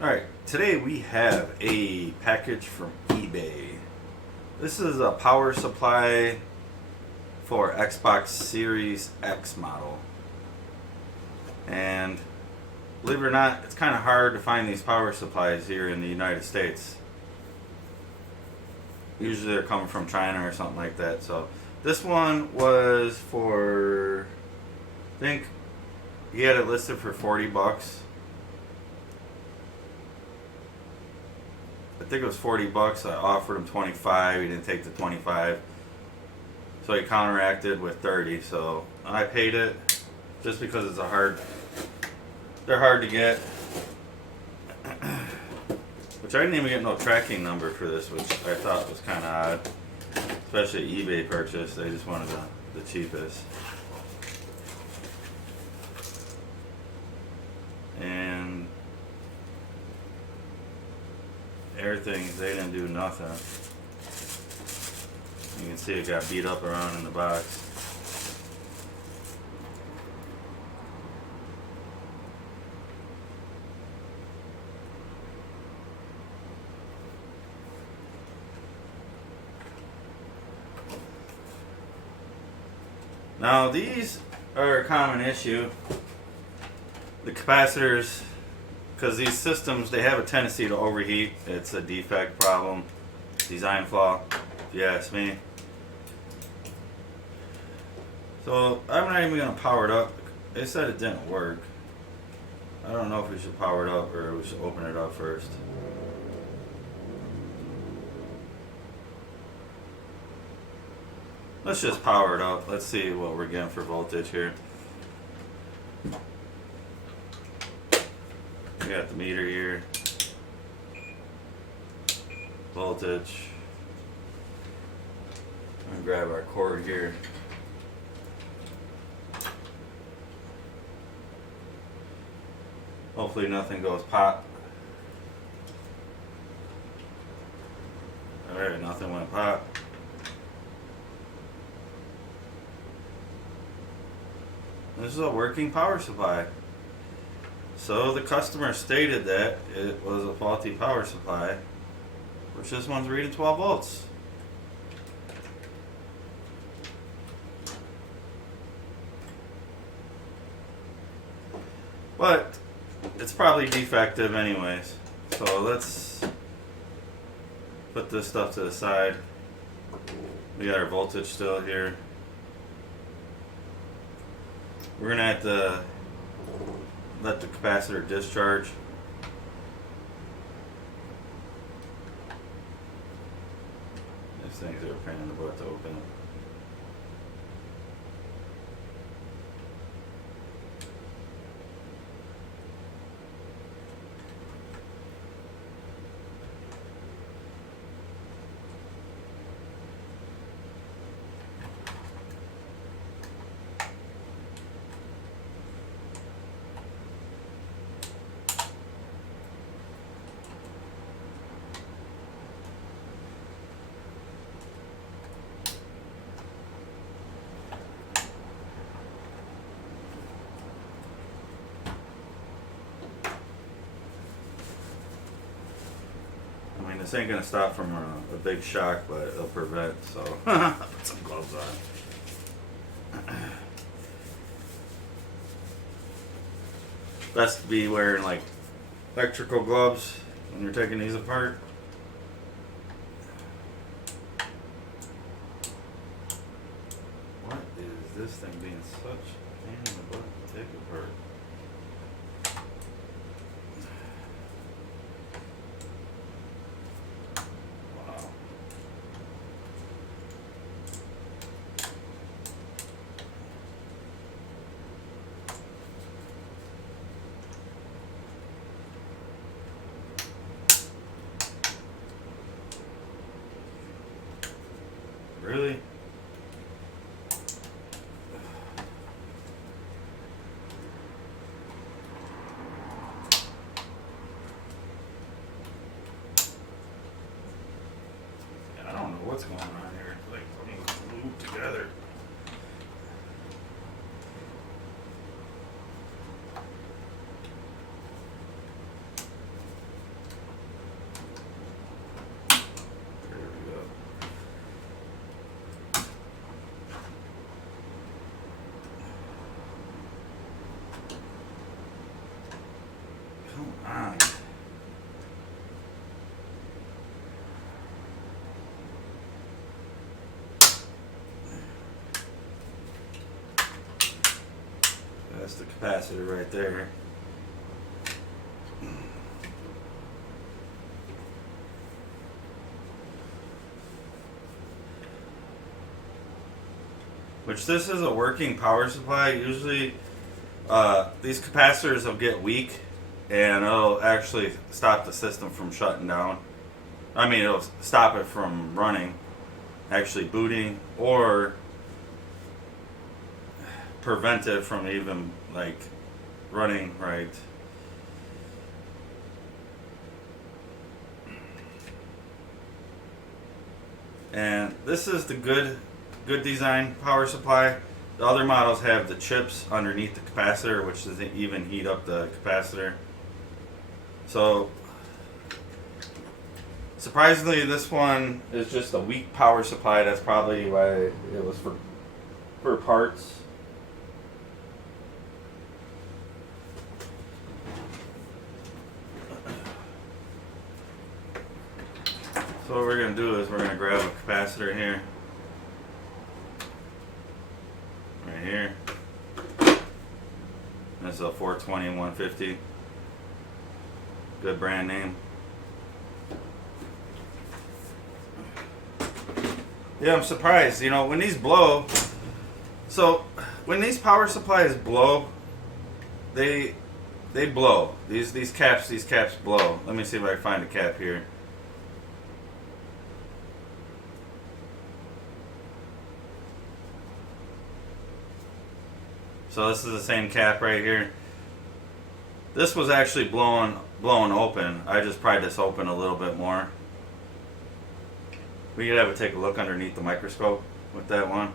Alright, today we have a package from eBay. This is a power supply for Xbox Series X model. And believe it or not, it's kind of hard to find these power supplies here in the United States. Usually they're coming from China or something like that. So this one was for, I think he had it listed for 40 bucks. I think it was 40 bucks. I offered him 25. He didn't take the 25. So he counteracted with 30. So I paid it just because it's they're hard to get. Which I didn't even get no tracking number for this, which I thought was kind of odd. Especially eBay purchase. They just wanted the cheapest. And everything, they didn't do nothing. You can see it got beat up around in the box. Now these are a common issue. The capacitors, because these systems, they have a tendency to overheat. It's a defect problem, design flaw, if you ask me. So I'm not even going to power it up. They said it didn't work. I don't know if we should power it up or we should open it up first. Let's just power it up. Let's see what we're getting for voltage here. We got the meter here. Voltage. I'm gonna grab our cord here. Hopefully nothing goes pop. Alright, nothing went pop. This is a working power supply. So the customer stated that it was a faulty power supply, which this one's reading 12 volts. But it's probably defective anyways. So let's put this stuff to the side. We got our voltage still here. We're gonna have to let the capacitor discharge. These things are a pain in the butt to open. This ain't gonna stop from a big shock, but it'll prevent, so put some gloves on. Best to be wearing like electrical gloves when you're taking these apart. What is this thing being such a pain in the butt to take apart? Really? I don't know what's going on here. It's like putting glue together. capacitor right there. Which this is a working power supply. Usually these capacitors will get weak and it'll actually stop the system from shutting down. I mean, it'll stop it from running, actually booting, or prevent it from even like running right. And this is the good design power supply. The other models have the chips underneath the capacitor, which doesn't even heat up the capacitor. So surprisingly, this one is just a weak power supply. That's probably why it was for parts. So what we're going to do is we're going to grab a capacitor here. Right here. This is a 420 150. Good brand name. Yeah, I'm surprised. You know, when these blow, so when these power supplies blow, they blow. These caps blow. Let me see if I can find a cap here. So this is the same cap right here. This was actually blowing open. I just pried this open a little bit more. We could have a take a look underneath the microscope with that one,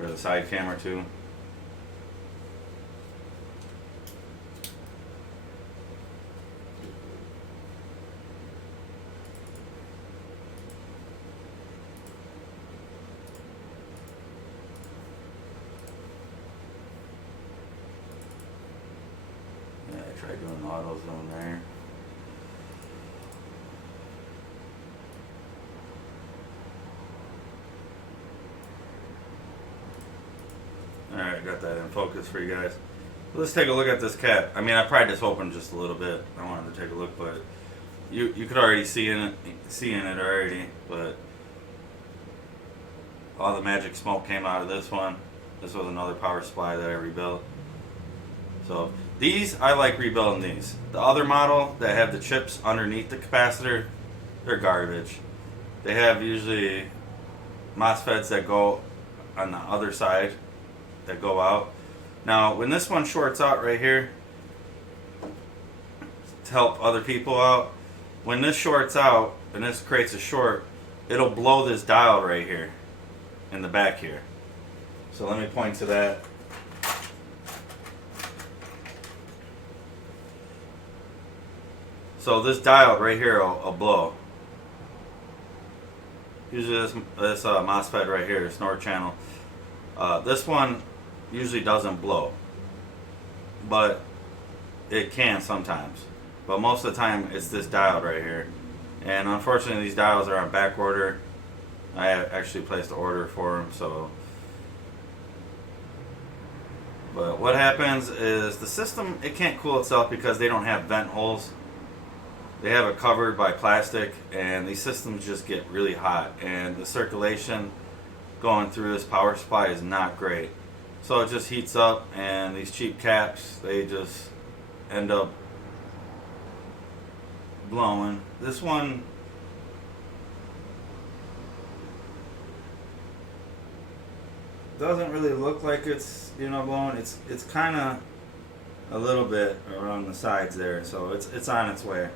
or the side camera too. Yeah, I tried doing auto zone there. Alright, got that in focus for you guys. Let's take a look at this cap. I mean, I pried this open just a little bit. I wanted to take a look, but you could already see in it already. But all the magic smoke came out of this one. This was another power supply that I rebuilt. So these, I like rebuilding these. The other model that have the chips underneath the capacitor, they're garbage. They have usually MOSFETs that go on the other side that go out. Now when this one shorts out right here to help other people out, when this shorts out and this creates a short, it'll blow this dial right here in the back here. So let me point to that. So this diode right here will blow. Usually this MOSFET right here, this NOR channel. This one usually doesn't blow, but it can sometimes. But most of the time it's this diode right here. And unfortunately these diodes are on back order. I actually placed an order for them, so. But what happens is the system, it can't cool itself because they don't have vent holes. They have it covered by plastic, and these systems just get really hot, and the circulation going through this power supply is not great. So it just heats up, and these cheap caps, they just end up blowing. This one, doesn't really look like it's, you know, blowing. It's kind of a little bit around the sides there, so it's on its way.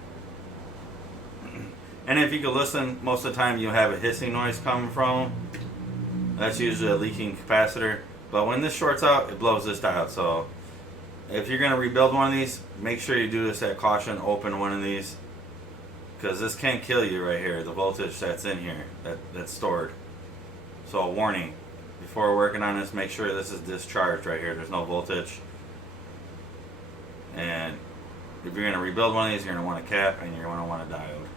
And if you could listen, most of the time you have a hissing noise coming from them. That's usually a leaking capacitor. But when this shorts out, it blows this diode. So if you're going to rebuild one of these, make sure you do this at caution. Open one of these, because this can kill you right here, the voltage that's in here, that's stored. So a warning, before working on this, make sure this is discharged right here. There's no voltage. And if you're going to rebuild one of these, you're going to want a cap and you're going to want a diode.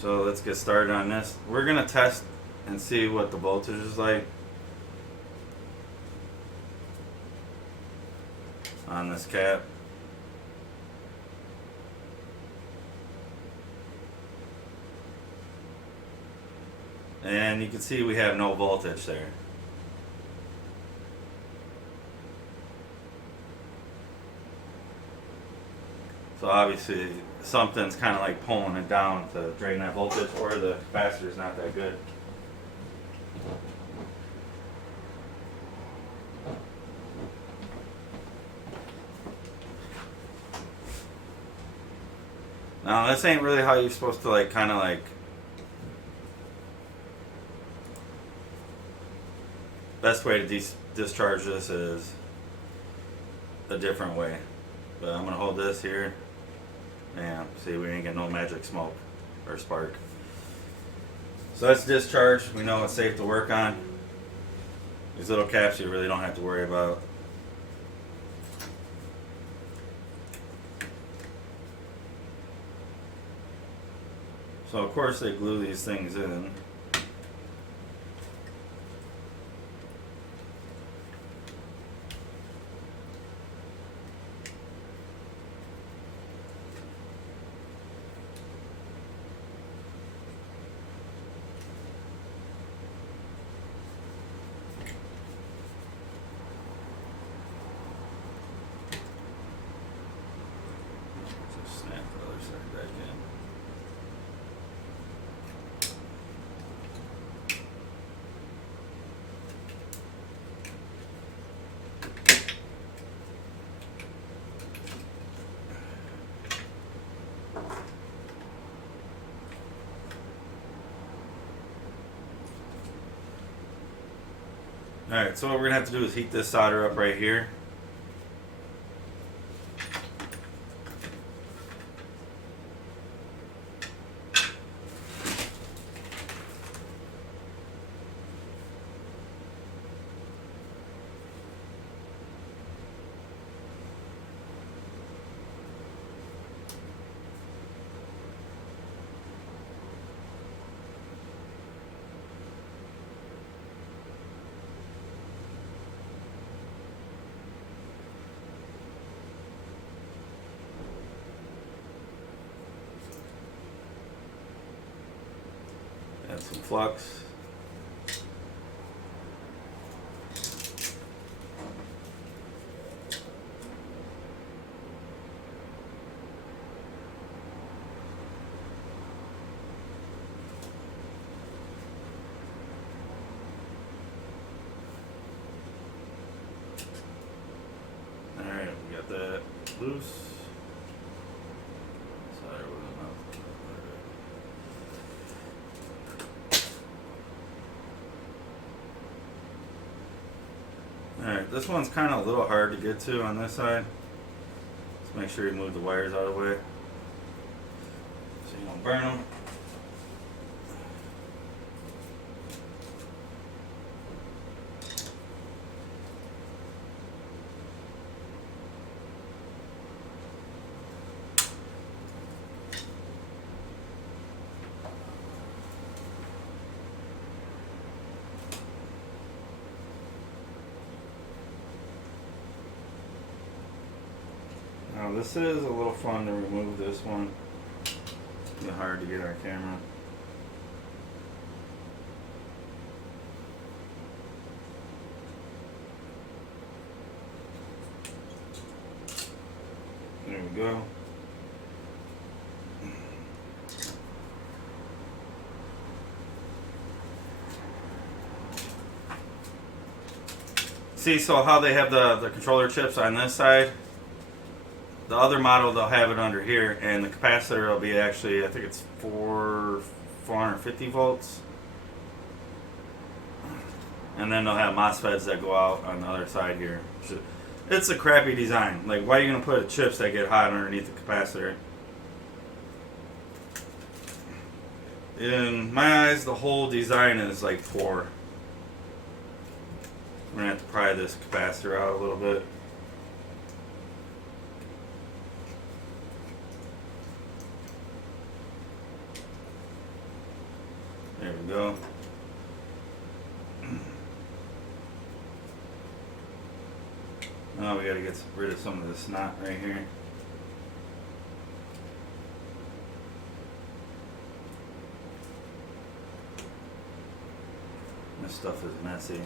So let's get started on this. We're going to test and see what the voltage is like. on this cap. And you can see we have no voltage there. So obviously something's kind of like pulling it down to drain that voltage, or the capacitor's not that good. Now this ain't really how you're supposed to like kind of like best way to discharge this is a different way. But I'm gonna hold this here. And see, we ain't get no magic smoke or spark. So that's discharge. We know it's safe to work on. These little caps you really don't have to worry about. So of course they glue these things in. Snap the other side back in. Alright, so what we're going to have to do is heat this solder up right here. Add some flux. Alright, we got that loose. Alright, this one's kind of a little hard to get to on this side. Just make sure you move the wires out of the way so you don't burn them. Now this is a little fun to remove this one. It's been hard to get our camera. There we go. See, so how they have the controller chips on this side, the other model they'll have it under here, and the capacitor will be actually, I think it's 450 volts. And then they'll have MOSFETs that go out on the other side here. It's a crappy design. Like, why are you going to put chips that get hot underneath the capacitor? In my eyes, the whole design is like poor. I'm going to have to pry this capacitor out a little bit. There we go. Oh, we gotta get rid of some of this snot right here. This stuff is messy.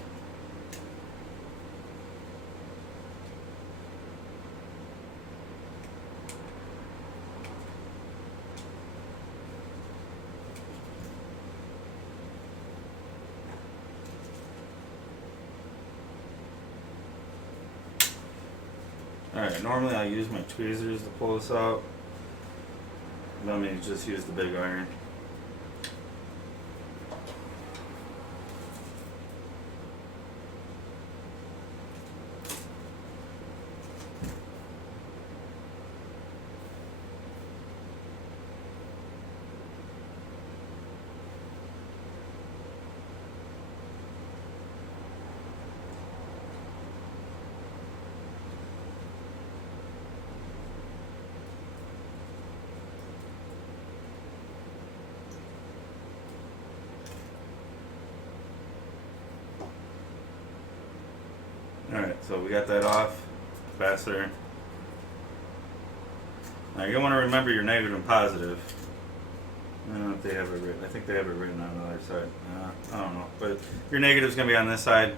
Alright, normally I use my tweezers to pull this out. Let me just use the big iron. Alright, so we got that off. Capacitor. Now you're going to want to remember your negative and positive. I don't know if they have it written. I think they have it written on the other side. I don't know. But your negative is going to be on this side.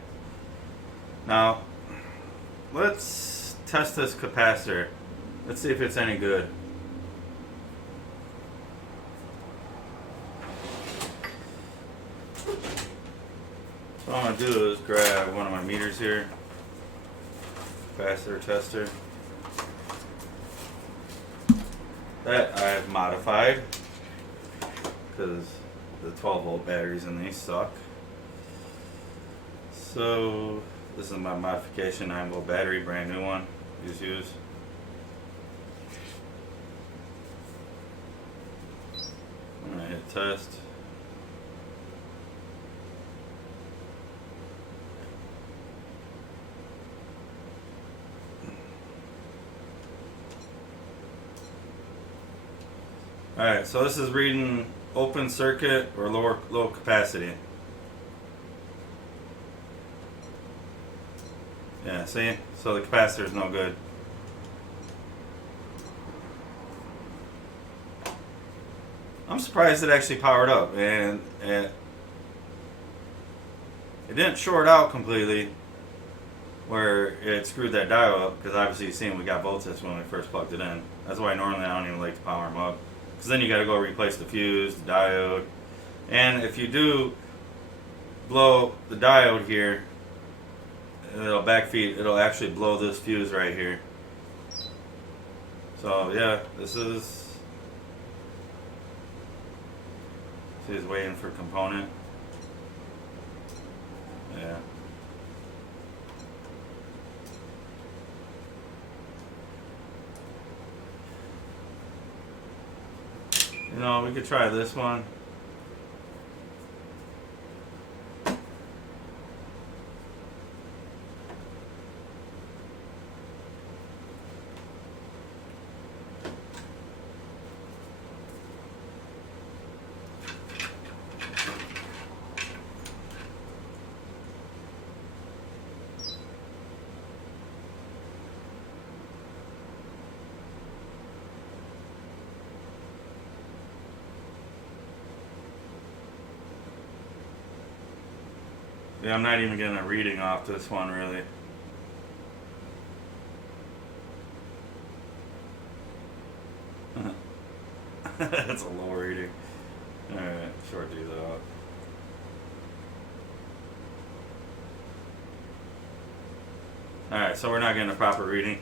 Now, let's test this capacitor. Let's see if it's any good. So what I'm going to do is grab one of my meters here. Capacitor tester. That I've modified because the 12-volt batteries in these suck. So this is my modification 9-volt battery, brand new one. Just use. I'm gonna hit test. Alright, so this is reading open circuit or low capacity. Yeah, see? So the capacitor is no good. I'm surprised it actually powered up, and it didn't short out completely where it screwed that dial up, because obviously you've seen we got voltage when we first plugged it in. That's why normally I don't even like to power them up. Because then you got to go replace the fuse, the diode, and if you do blow the diode here, it'll backfeed. It'll actually blow this fuse right here. So yeah, this is. See, he's waiting for component. Yeah. You know, we could try this one. Yeah, I'm not even getting a reading off this one, really. That's a low reading. Alright, short these out. Alright, so we're not getting a proper reading.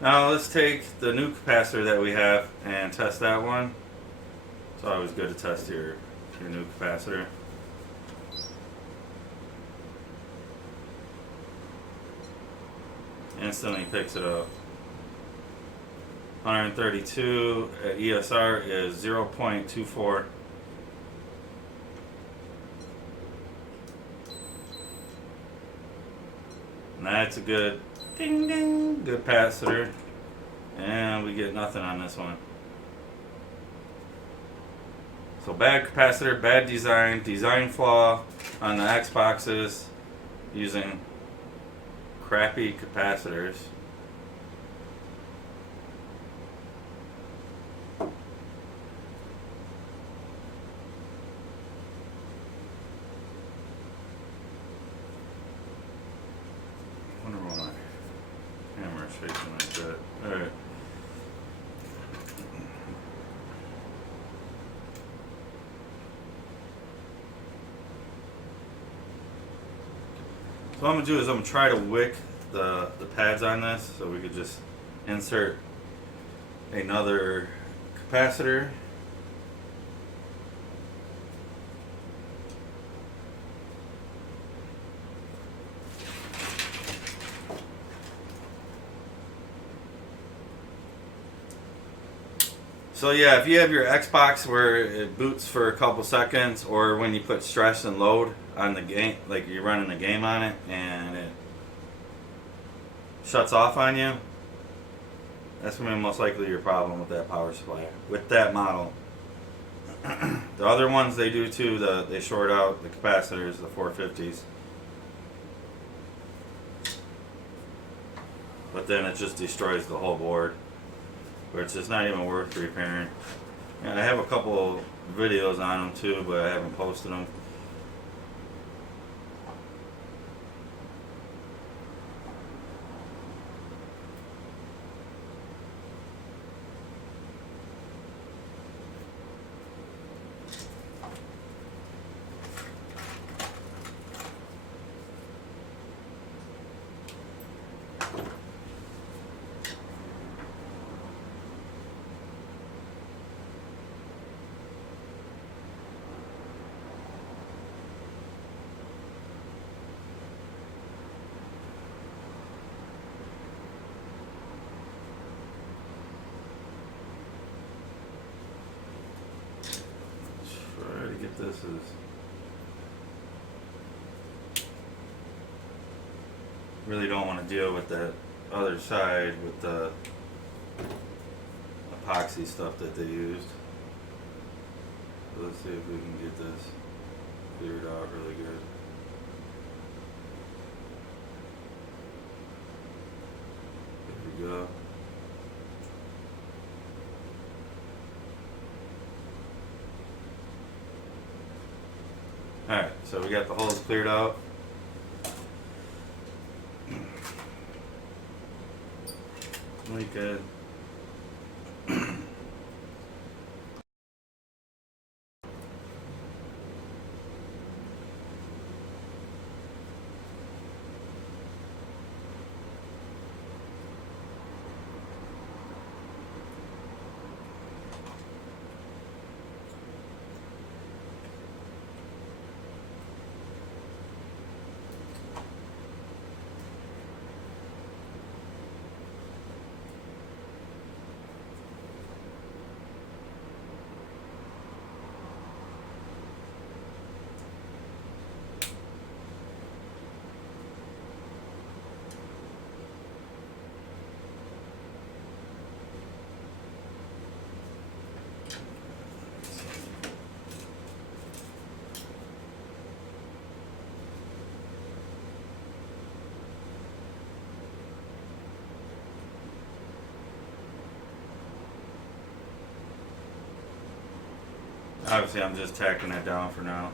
Now let's take the new capacitor that we have and test that one. It's always good to test your new capacitor. Instantly picks it up. 132 at ESR is 0.24. And that's a good ding ding, good capacitor. And we get nothing on this one. So bad capacitor, bad design flaw on the Xboxes using crappy capacitors. tracing like that. Alright. So what I'm going to do is I'm going to try to wick the pads on this, so we could just insert another capacitor. So yeah, if you have your Xbox where it boots for a couple seconds, or when you put stress and load on the game, like you're running a game on it and it shuts off on you, that's going to be most likely your problem with that power supply, with that model. The other ones they do too, they short out the capacitors, the 450s. But then it just destroys the whole board, which is not even worth repairing. And I have a couple videos on them too, but I haven't posted them. Try to get this as really don't want to deal with that other side with the epoxy stuff that they used. So let's see if we can get this cleared out really good. There we go. Alright, so we got the holes cleared out. Really good. Obviously, I'm just tacking that down for now.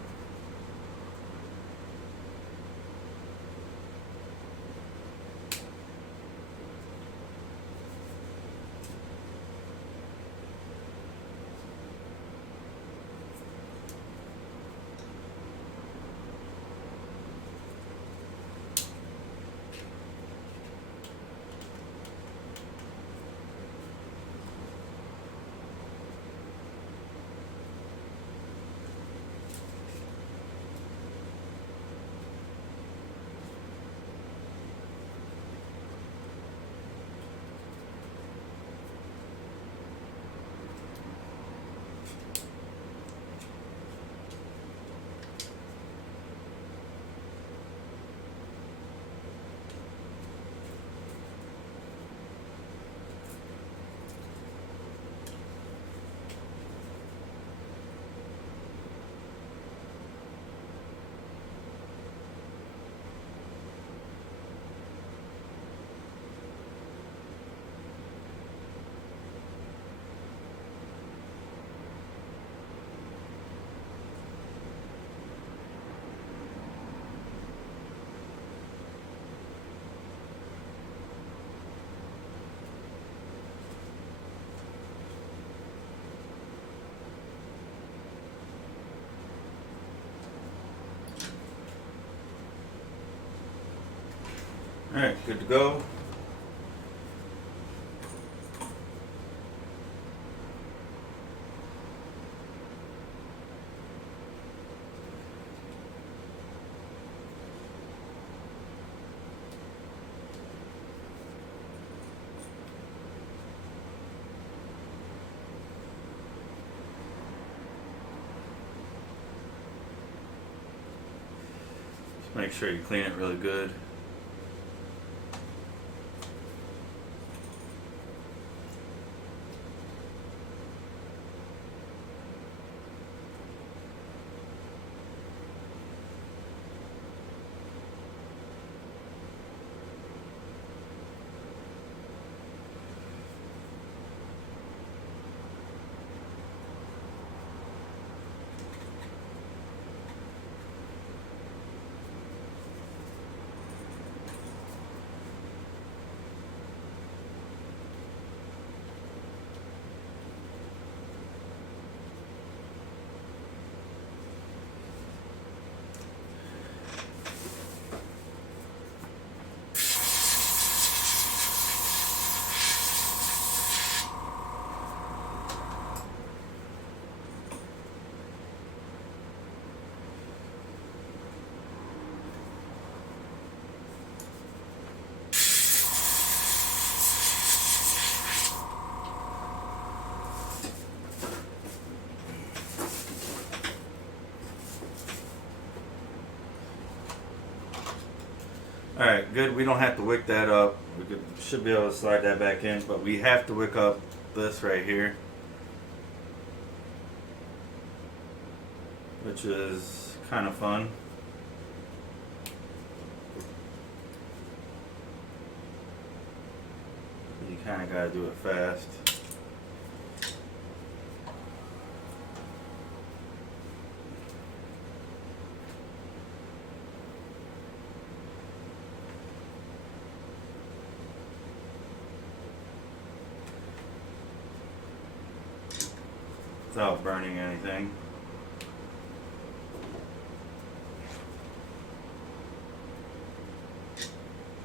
Alright, good to go. Just make sure you clean it really good. Alright, good. We don't have to wick that up. Should be able to slide that back in, but we have to wick up this right here, which is kind of fun. You kind of got to do it fast. Without burning anything.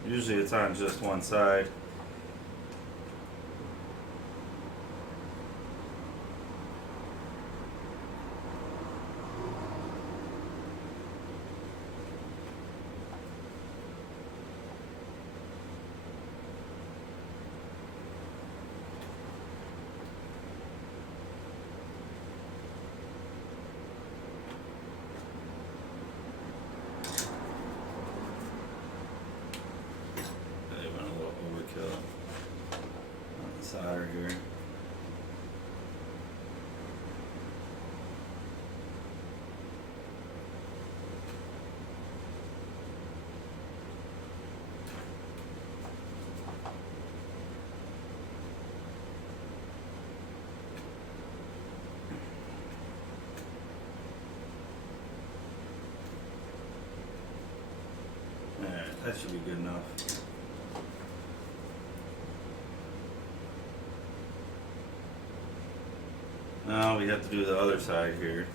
Usually it's on just one side. Solder here. Alright, that should be good enough. Now we have to do the other side here.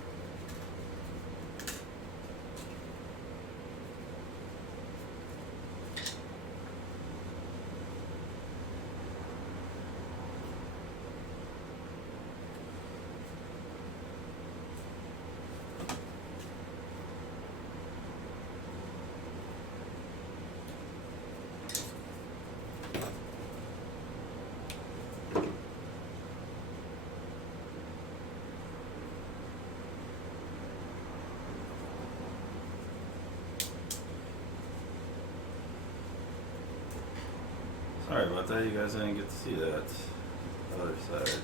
Sorry about that, you guys didn't get to see that other side.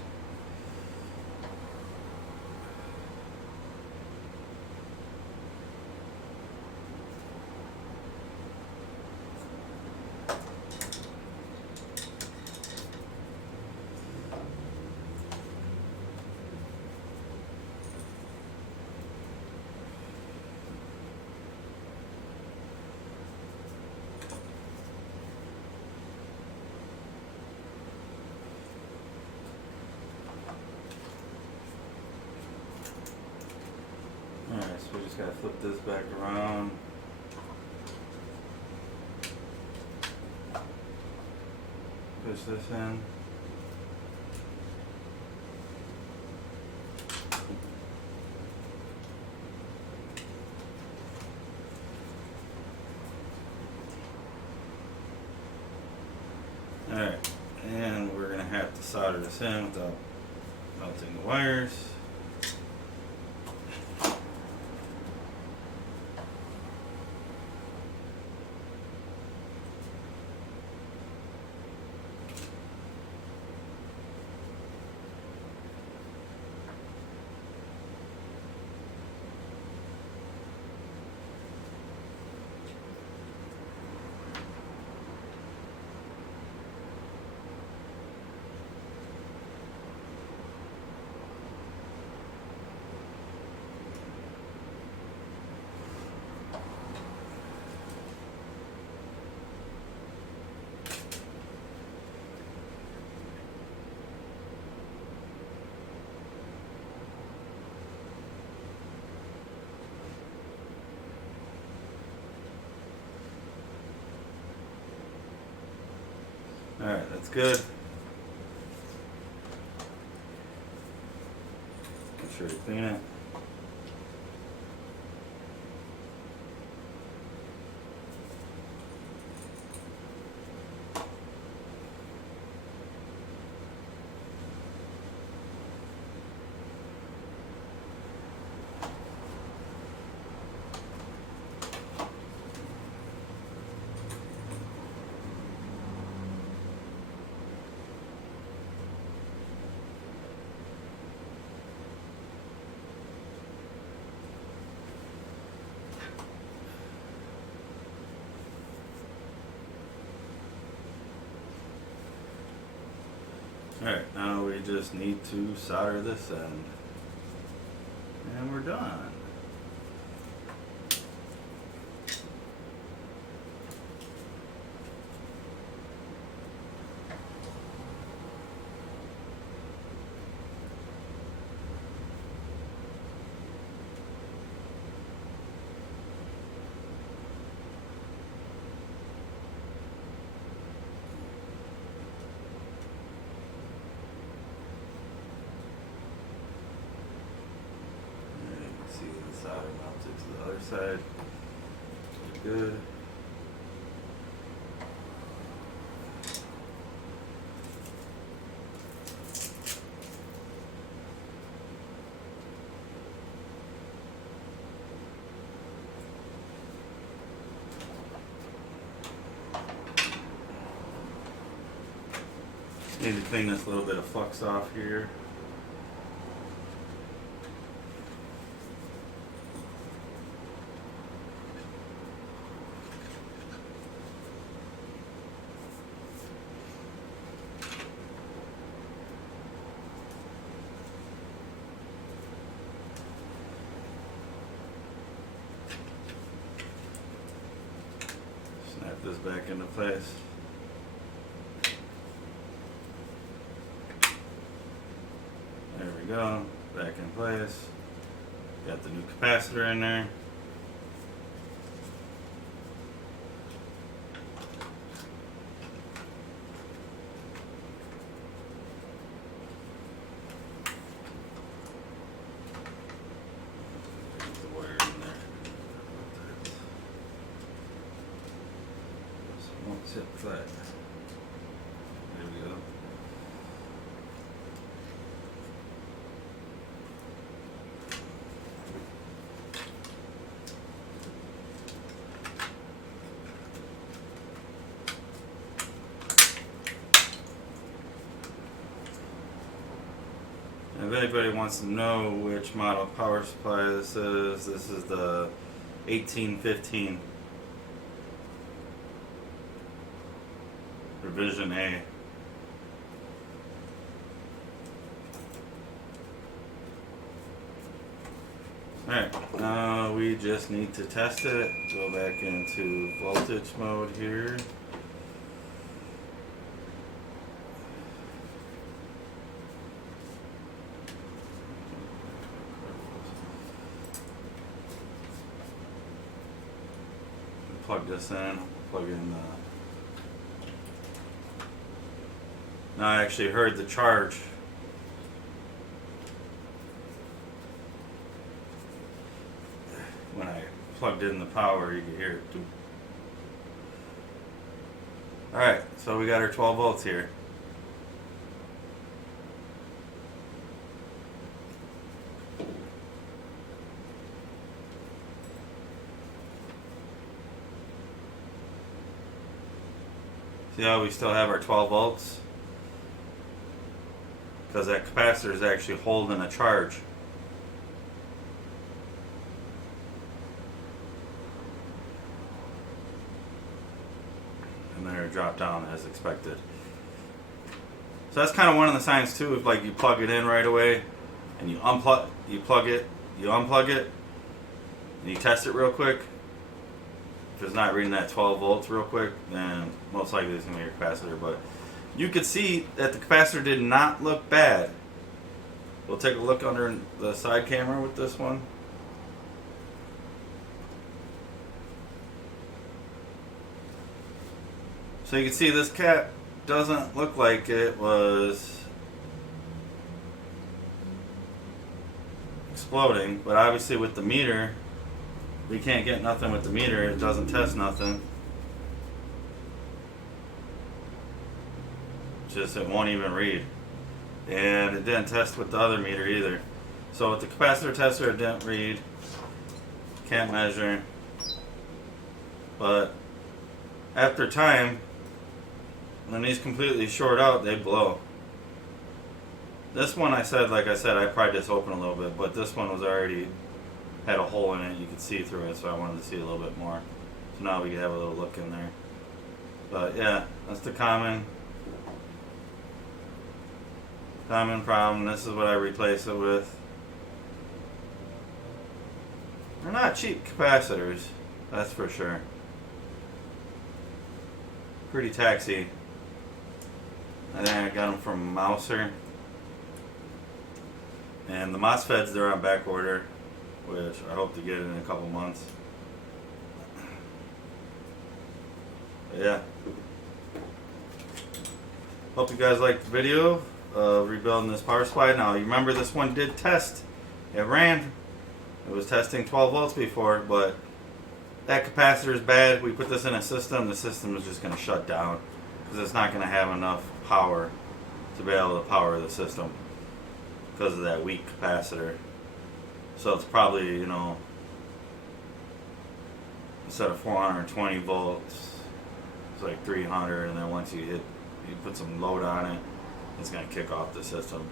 Alright, so we just gotta flip this back around. push this in. Alright, and we're going to have to solder this in without melting the wires. Alright, that's good. Make sure to clean it. Alright, now we just need to solder this end. And we're done. Solder mounted to the other side. Good. Need to clean this little bit of flux off here. Snap this back into place. There we go, back in place. Got the new capacitor in there. There's the wire in there. This won't sit flat. There we go. If anybody wants to know which model power supply this is the 1815 revision A. Alright, now we just need to test it. Go back into voltage mode here. Plug this in, plug in the Now I actually heard the charge. When I plugged in the power, you could hear it too. Alright, so we got our 12 volts here. See how we still have our 12 volts? Because that capacitor is actually holding a charge. And then it'll drop down as expected. So that's kind of one of the signs too, if like you plug it in right away and you unplug it, and you test it real quick. If it's not reading that 12 volts real quick, then most likely it's going to be your capacitor. But you could see that the capacitor did not look bad. We'll take a look under the side camera with this one. So you can see this cap doesn't look like it was exploding, but obviously with the meter, we can't get nothing with the meter. It doesn't test nothing. Just it won't even read. And it didn't test with the other meter either. So with the capacitor tester, it didn't read. Can't measure. But after time, when these completely short out, they blow. This one, like I said, I pried this open a little bit, but this one was already had a hole in it. You could see through it, so I wanted to see a little bit more. So now we can have a little look in there. But yeah, that's the common problem. This is what I replace it with. They're not cheap capacitors, that's for sure. Pretty taxi. I think I got them from Mouser. And the MOSFETs, they're on back order, which I hope to get in a couple months. But yeah. Hope you guys liked the video of rebuilding this power supply. Now, you remember this one did test. It ran. It was testing 12 volts before, but that capacitor is bad. We put this in a system. The system is just going to shut down because it's not going to have enough power to be able to power the system because of that weak capacitor. So it's probably, you know, instead of 420 volts, it's like 300, and then once you put some load on it, it's going to kick off the system.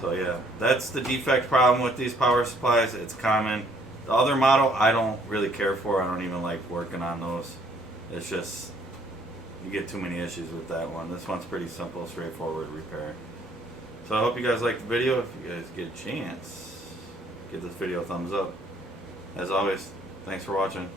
So yeah, that's the defect problem with these power supplies. It's common. The other model I don't really care for. I don't even like working on those. It's just, you get too many issues with that one. This one's pretty simple, straightforward repair. So I hope you guys liked the video. If you guys get a chance, give this video a thumbs up. As always, thanks for watching.